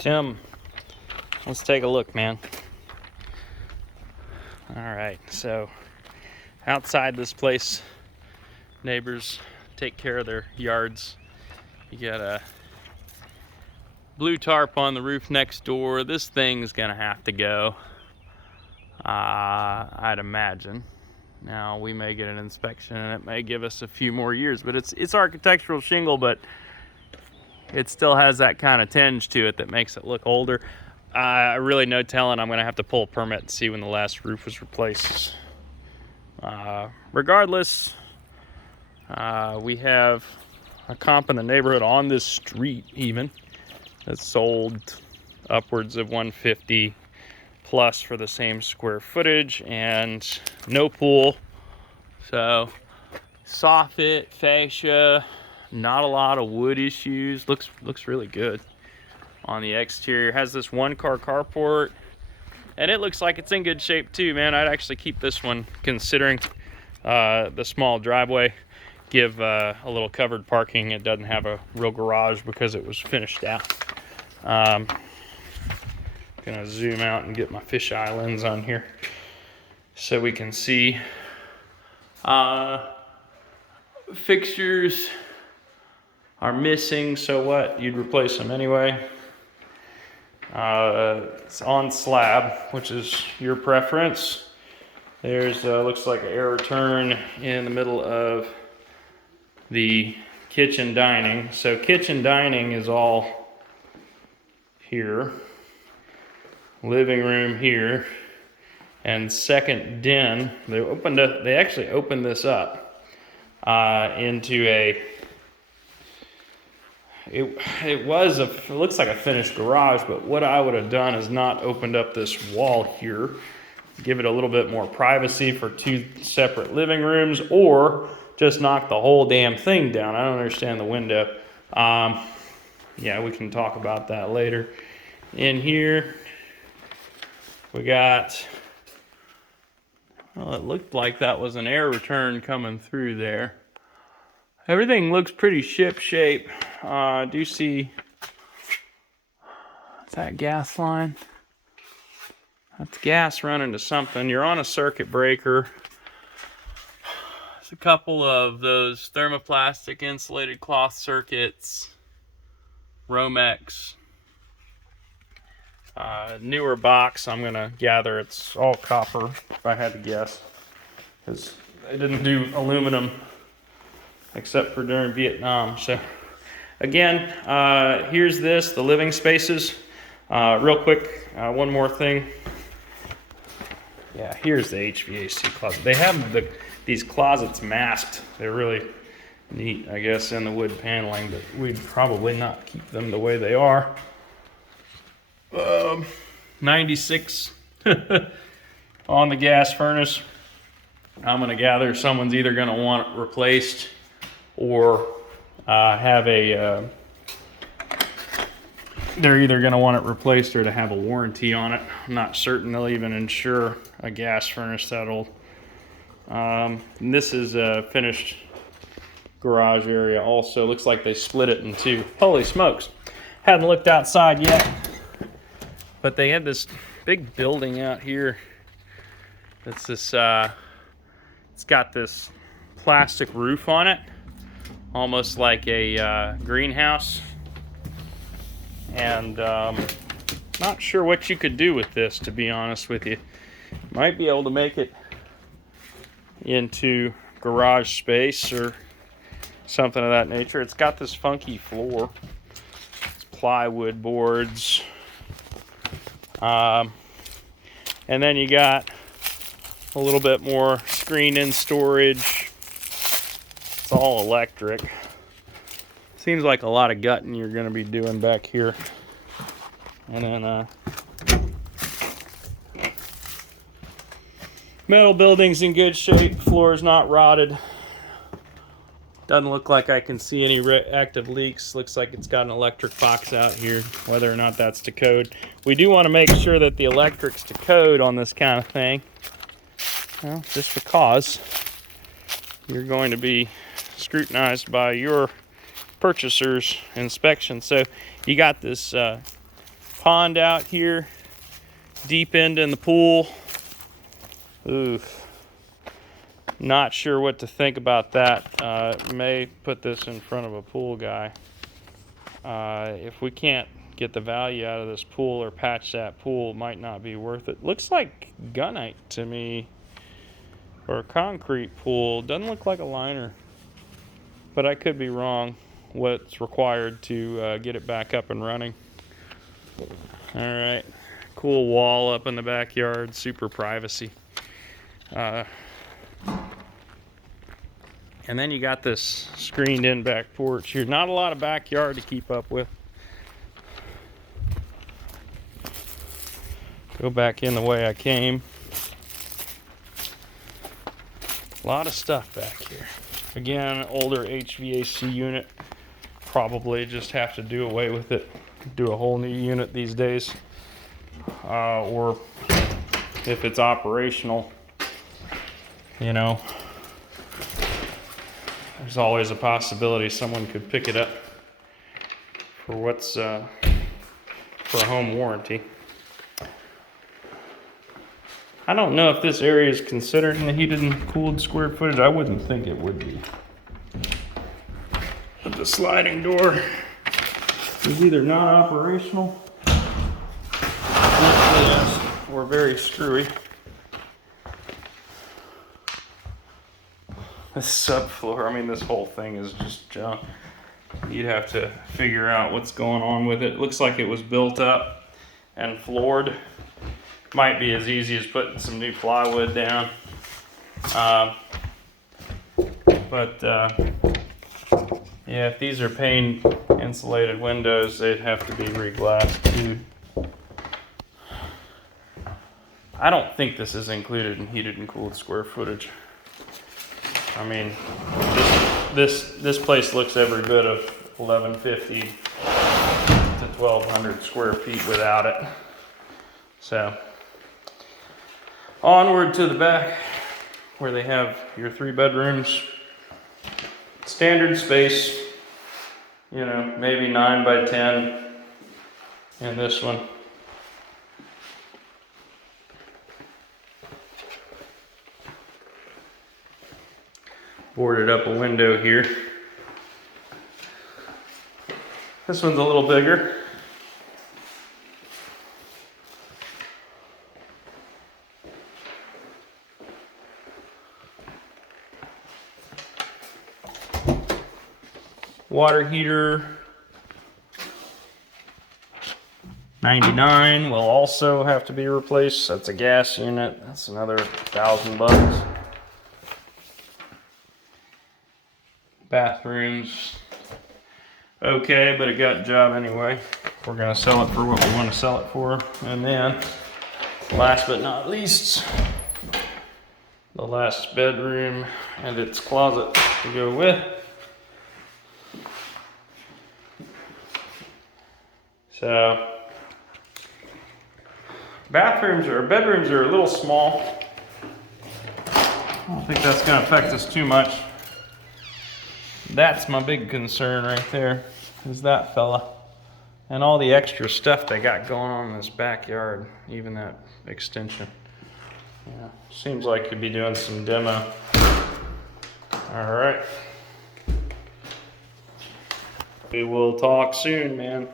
Tim, let's take a look, man. All right, so outside this place, neighbors take care of their yards. You got a blue tarp on the roof next door. This thing's gonna have to go, I'd imagine. Now, we may get an inspection and it may give us a few more years, but it's architectural shingle, but it still has that kind of tinge to it that makes it look older. Really no telling. I'm gonna have to pull a permit and see when the last roof was replaced. Regardless, we have a comp in the neighborhood on this street even that's sold upwards of 150 plus for the same square footage and no pool. So soffit, fascia, not a lot of wood issues. Looks really good on the exterior. Has this 1-car carport, and it looks like it's in good shape too, man. I'd actually keep this one, considering the small driveway. Give a little covered parking. It doesn't have a real garage because it was finished out. Gonna zoom out and get my fisheye lens on here so we can see. Fixtures are missing, so what? You'd replace them anyway. It's on slab, which is your preference. There's looks like an air return in the middle of the kitchen dining. So kitchen dining is all here. Living room here, and second den. They actually opened this up into a. It looks like a finished garage, but what I would have done is not opened up this wall here, give it a little bit more privacy for 2 separate living rooms, or just knock the whole damn thing down. I don't understand the window. Yeah, we can talk about that later. In here, we got, well, it looked like that was an air return coming through there. Everything looks pretty ship shape. I do see, is that gas line? That's gas running to something. You're on a circuit breaker. There's a couple of those thermoplastic insulated cloth circuits, Romex. Newer box. I'm gonna gather it's all copper if I had to guess, because they didn't do aluminum except for during Vietnam. So again, here's the living spaces. Real quick, one more thing. Yeah, here's the HVAC closet. They have these closets masked. They're really neat, I guess, in the wood paneling, but we'd probably not keep them the way they are. 96 on the gas furnace. I'm gonna gather someone's either gonna want it replaced or have a they're either gonna want it replaced or to have a warranty on it. I'm not certain they'll even insure a gas furnace that old. And this is a finished garage area also. Looks like they split it in 2. Holy smokes. Hadn't looked outside yet. But they had this big building out here. It's this, it's got this plastic roof on it, almost like a greenhouse. And not sure what you could do with this, to be honest with you. Might be able to make it into garage space or something of that nature. It's got this funky floor. It's plywood boards. And then you got a little bit more screened-in storage. It's all electric. Seems like a lot of gutting you're going to be doing back here. And then metal building's in good shape. Floor's not rotted. Doesn't look like I can see any active leaks. Looks like it's got an electric box out here, whether or not that's to code. We do want to make sure that the electric's to code on this kind of thing. Well, just because you're going to be scrutinized by your purchaser's inspection. So you got this pond out here, deep end in the pool. Oof. Not sure what to think about that. May put this in front of a pool guy. If we can't get the value out of this pool or patch that pool, it might not be worth it. Looks like gunite to me, or a concrete pool. Doesn't look like a liner, but I could be wrong. What's required to get it back up and running. All right, cool wall up in the backyard, super privacy. And then you got this screened in back porch here. Not a lot of backyard to keep up with. Go back in the way I came. A lot of stuff back here. Again, older HVAC unit. Probably just have to do away with it. Do a whole new unit these days. Or if it's operational, you know, there's always a possibility someone could pick it up for what's for a home warranty. I don't know if this area is considered in the heated and cooled square footage. I wouldn't think it would be. But the sliding door is either not operational or very screwy. This subfloor, I mean, this whole thing is just junk. You'd have to figure out what's going on with it. Looks like it was built up and floored. Might be as easy as putting some new plywood down. Yeah, if these are pane insulated windows, they'd have to be re-glassed too. I don't think this is included in heated and cooled square footage. I mean, this place looks every bit of 1150 to 1200 square feet without it. So, onward to the back where they have your 3 bedrooms. Standard space, you know, maybe 9 by 10 in this one. Boarded up a window here. This one's a little bigger. Water heater, $99 will also have to be replaced. That's a gas unit. That's another $1,000. Bathrooms, okay, but it got a job anyway. We're gonna sell it for what we want to sell it for. And then, last but not least, the last bedroom and its closet to go with. So, bedrooms are a little small. I don't think that's gonna affect us too much. That's my big concern right there, is that fella. And all the extra stuff they got going on in this backyard, even that extension. Yeah, seems like you'd be doing some demo. All right. We will talk soon, man.